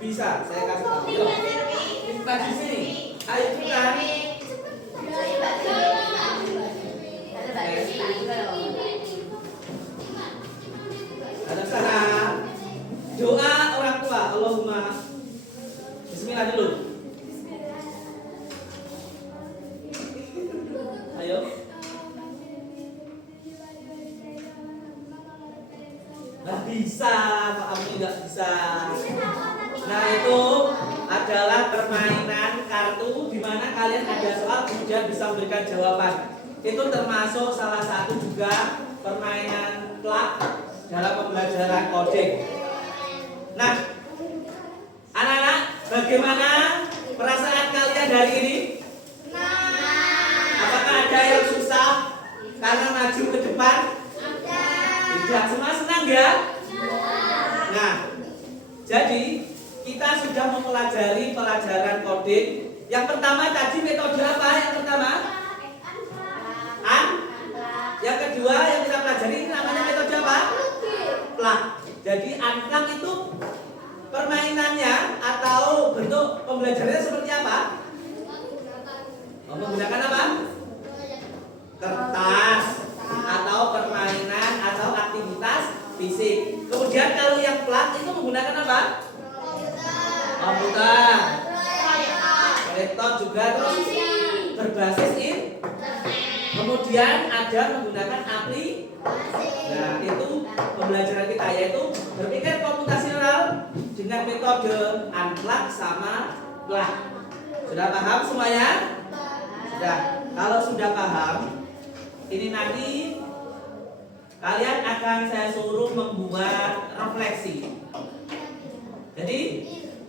Bisa, saya kasih tahu. Yuk. Maju sini. Ayo cepetan. Ada sana. Doa orang tua. Allahumma. Bismillah dulu. Ayo. Nggak bisa, Pak Ami nggak bisa. Nah itu adalah permainan kartu di mana kalian ada soal kemudian bisa memberikan jawaban. Itu termasuk salah satu juga permainan plak dalam pembelajaran coding. Nah, anak-anak, bagaimana perasaan kalian hari ini? Apakah ada yang susah karena maju ke depan? Tidak, semua senang ya? Nah, jadi kita sudah mempelajari pelajaran coding. Yang pertama tadi metode apa? Yang pertama? Yang kedua yang kita pelajari ini namanya metode apa? Plak. Jadi unplug itu permainannya atau bentuk pembelajarannya seperti apa? Menggunakan apa? Kertas atau permainan atau aktivitas fisik. Kemudian kalau yang plak itu menggunakan apa? Komputer, laptop juga, terus berbasis kemudian ada menggunakan aplikasi. Nah itu pembelajaran kita, yaitu berpikir komputasional dengan metode unplug sama plug. Sudah paham semuanya? Sudah. Kalau sudah paham, ini nanti kalian akan saya suruh membuat refleksi. Jadi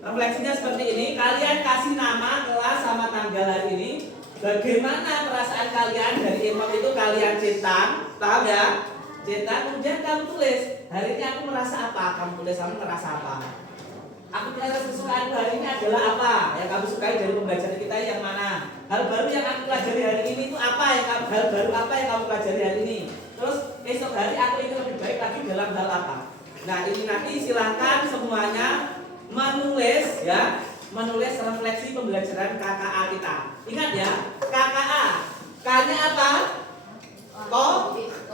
refleksinya seperti ini. Kalian kasih nama, kelas, sama tanggal hari ini. Bagaimana perasaan kalian dari imam itu kalian cetak, paham ya? Cetak, kemudian kamu tulis. Hari ini aku merasa apa? Kamu tulis kamu merasa apa? Aku merasa kesukaanku hari ini adalah apa? Yang kamu sukai dari pembelajaran kita yang mana? Hal baru yang aku pelajari hari ini itu apa? Hal baru apa yang kamu pelajari hari ini? Terus esok hari aku ingin lebih baik lagi dalam hal apa? Nah ini nanti silahkan semuanya menulis ya, menulis refleksi pembelajaran KKA kita. Ingat ya, KKA. K-nya apa?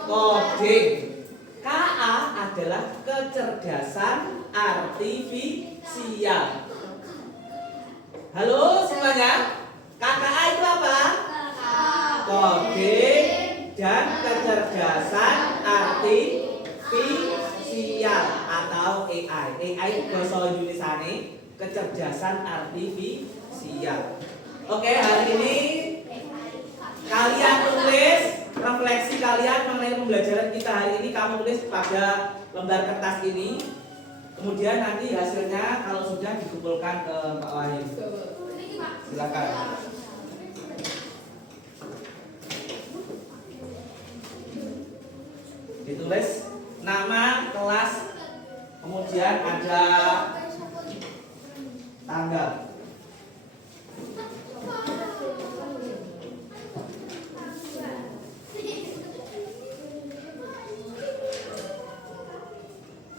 Coding. KA adalah kecerdasan artifisial. Halo semuanya. KKA itu apa? Coding dan kecerdasan artifisial atau AI. AI itu bahasa Indonesia nih, kecerdasan artifisial. Oke, hari ini kalian tulis refleksi kalian mengenai pembelajaran kita hari ini. Kamu tulis pada lembar kertas ini. Kemudian nanti hasilnya kalau sudah dikumpulkan ke Pak Wahid. Silakan. Ditulis nama, kelas, kemudian ada tanggal.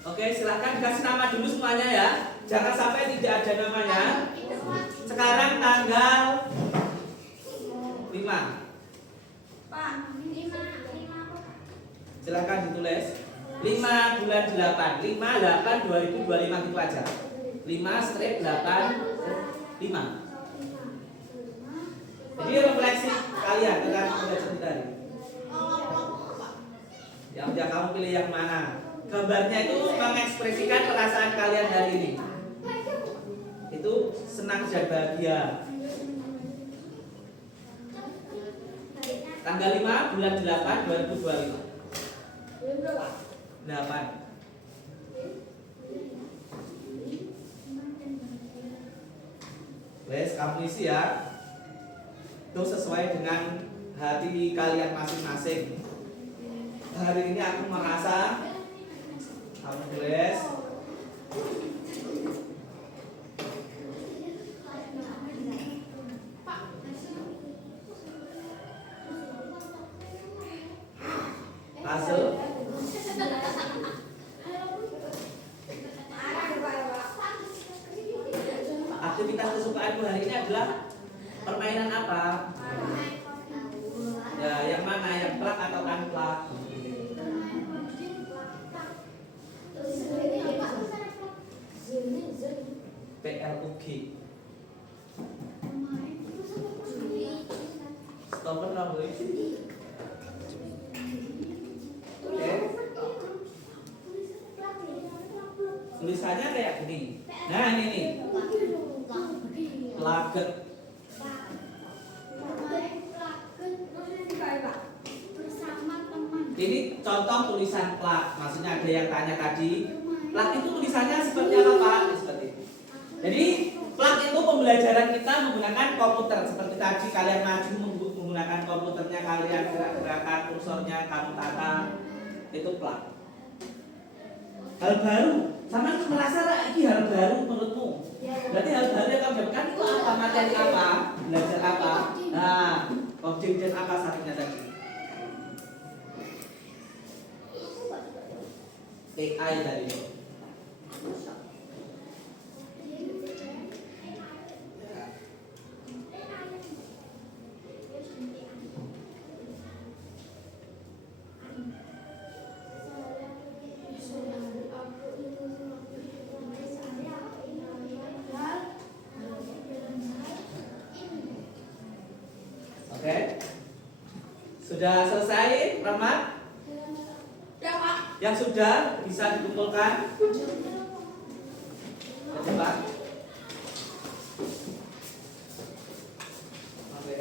Oke, silakan dikasih nama dulu semuanya ya. Jangan sampai tidak ada namanya. Sekarang tanggal 5. Silakan ditulis 5 bulan 8. 5/8/2025 itu aja. 5/8/5. Jadi refleksi kalian tentang pembelajaran tadi. Yang udah kamu pilih yang mana? Gambarnya itu mengekspresikan perasaan kalian hari ini. Itu senang dan bahagia. Tanggal 5 bulan 8 2025. 8. Wes, kamu isi ya. Itu sesuai dengan hati kalian masing-masing. Hari ini aku merasa aktivitas kesukaanku hari ini adalah permainan apa? Ya, yang mana? Yang plak atau unplak? PLUG. Stopper lah boleh. Oke. Tulisannya kayak gini. Nah ini nih. Plaget. Ini contoh tulisan plak. Maksudnya ada yang tanya tadi, plak itu tulisannya seperti apa Pak? Seperti itu. Jadi plak itu pembelajaran kita menggunakan komputer. Seperti tadi kalian maju menggunakan komputernya, kalian gerak-gerakan kursornya, kamu tata, itu plak. Hal baru, sama merasa ini hal baru menurutmu? Berarti hal baru yang kamu dapatkan itu apa? Materi apa? Belajar apa? Nah, objek dan apa satunya tadi? AI tadi. Oke. Sudah selesai, Rahmat? Ya Pak. Yang sudah bisa dikumpulkan. Cepat. Oke.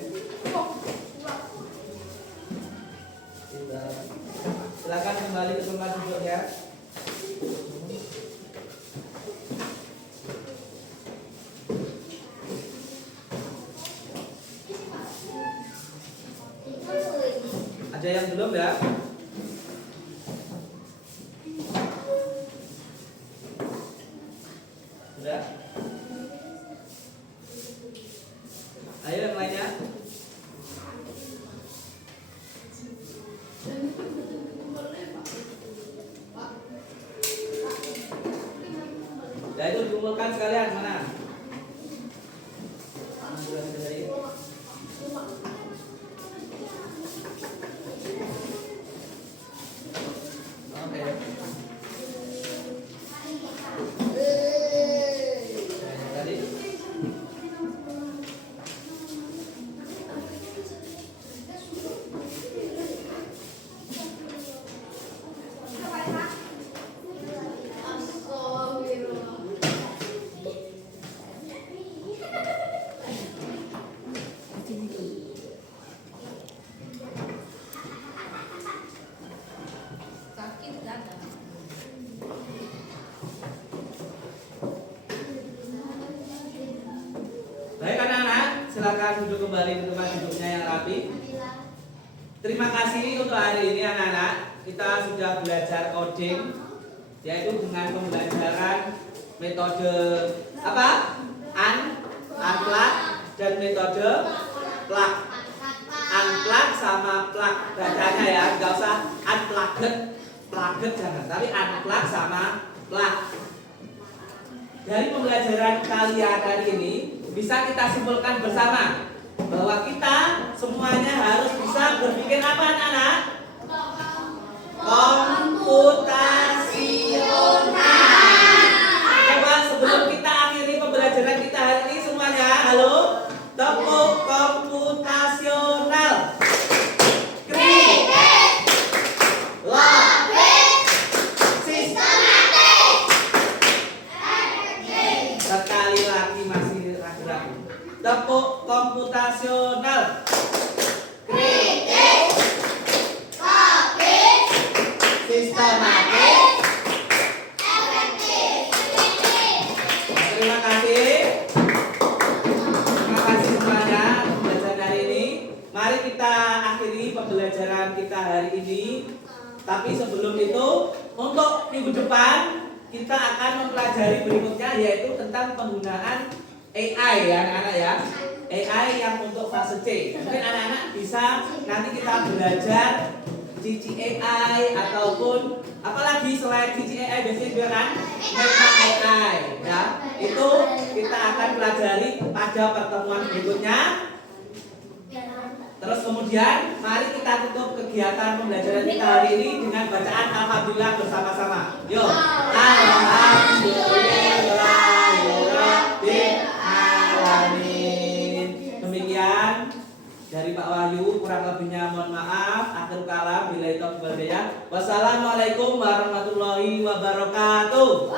Silakan kembali ke tempat duduk ya. Ada yang belum ya? Sudah? Ayo yang lainnya. Ya itu dikumpulkan sekalian mana? Baik anak-anak, silakan duduk kembali di tempat duduknya yang rapi. Terima kasih untuk hari ini anak-anak. Kita sudah belajar coding, yaitu dengan pembelajaran metode apa? Unplug dan metode plug. Unplug sama plug bacanya ya, nggak usah unplugged, plugged jangan, tapi unplug sama plug. Dari pembelajaran kalian hari ini bisa kita simpulkan bersama bahwa kita semuanya harus bisa berpikir apa anak-anak? Komputasional. Coba sebelum kita akhiri pembelajaran kita hari ini semuanya, halo, tepuk komputasional. Kritis, logis, sistematik, efektif. Sekali lagi masih ragu-ragu. Tepuk komputasional. Kritis, logis, sistematik, efektif. Terima kasih. Terima kasih semuanya pembelajaran hari ini. Mari kita akhiri pembelajaran kita hari ini. Tapi sebelum itu, untuk minggu depan kita akan mempelajari berikutnya, yaitu tentang penggunaan AI ya anak-anak ya. AI yang untuk fase C. Mungkin anak-anak bisa nanti kita belajar CCAI ataupun apalagi selain CCAI biasanya juga kan Meta AI ya. Itu kita akan pelajari pada pertemuan berikutnya. Terus kemudian mari kita tutup kegiatan pembelajaran kita hari ini dengan bacaan alhamdulillah bersama-sama. Yuk. Alhamdulillahirabbil alamin. Demikian dari Pak Wahyu, kurang lebihnya mohon maaf. Akhir kalam billahi taufiq wal hidayah. Wassalamualaikum warahmatullahi wabarakatuh.